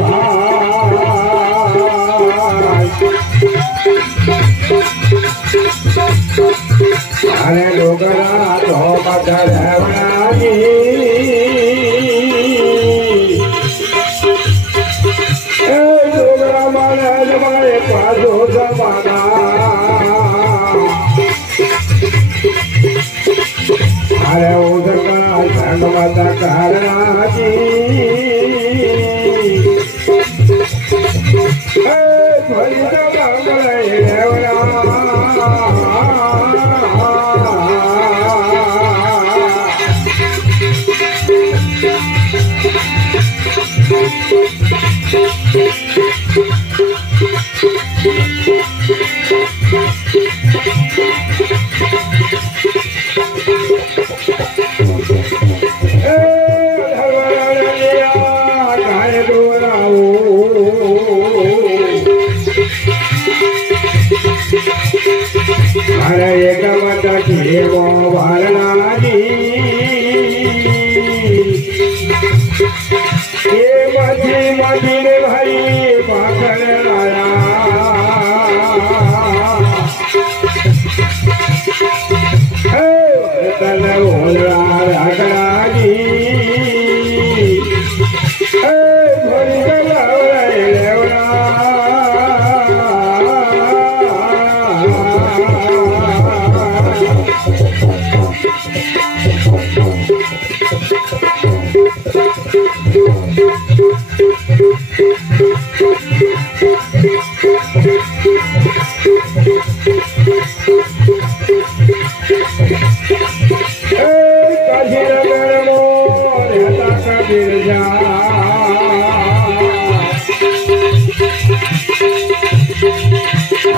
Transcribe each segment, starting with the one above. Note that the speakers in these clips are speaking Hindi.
भाई अरे डोगरा तो बदलवनागी डोगरा माने जमाए पाजो जमाना अरे उधर का संग मत करना जी भली तो मंगल देवरा अरे एक मत खेवो भरनागी ये मछली मछली भाई पकड़ आया तन बोला रखनागी भरी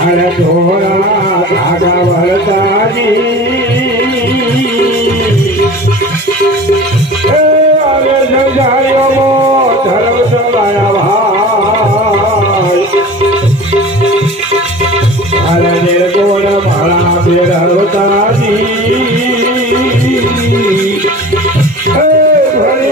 अरे थोड़ा धागा भरता जी अरे संसारियों मो धर्म चलाया भाई अरे निर्गुण भला बेरता जी भरी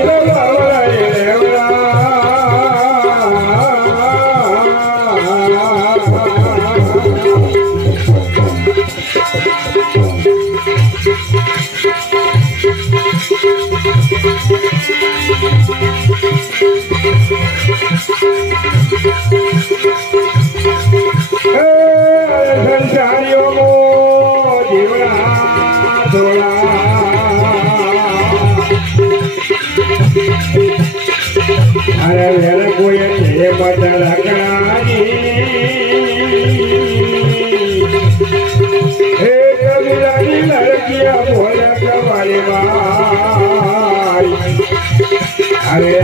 संसारियों को जीवना थोड़ा अरे मेरे को ये पता लगना कबीरानी लड़कियां बोले कबाली भाई अरे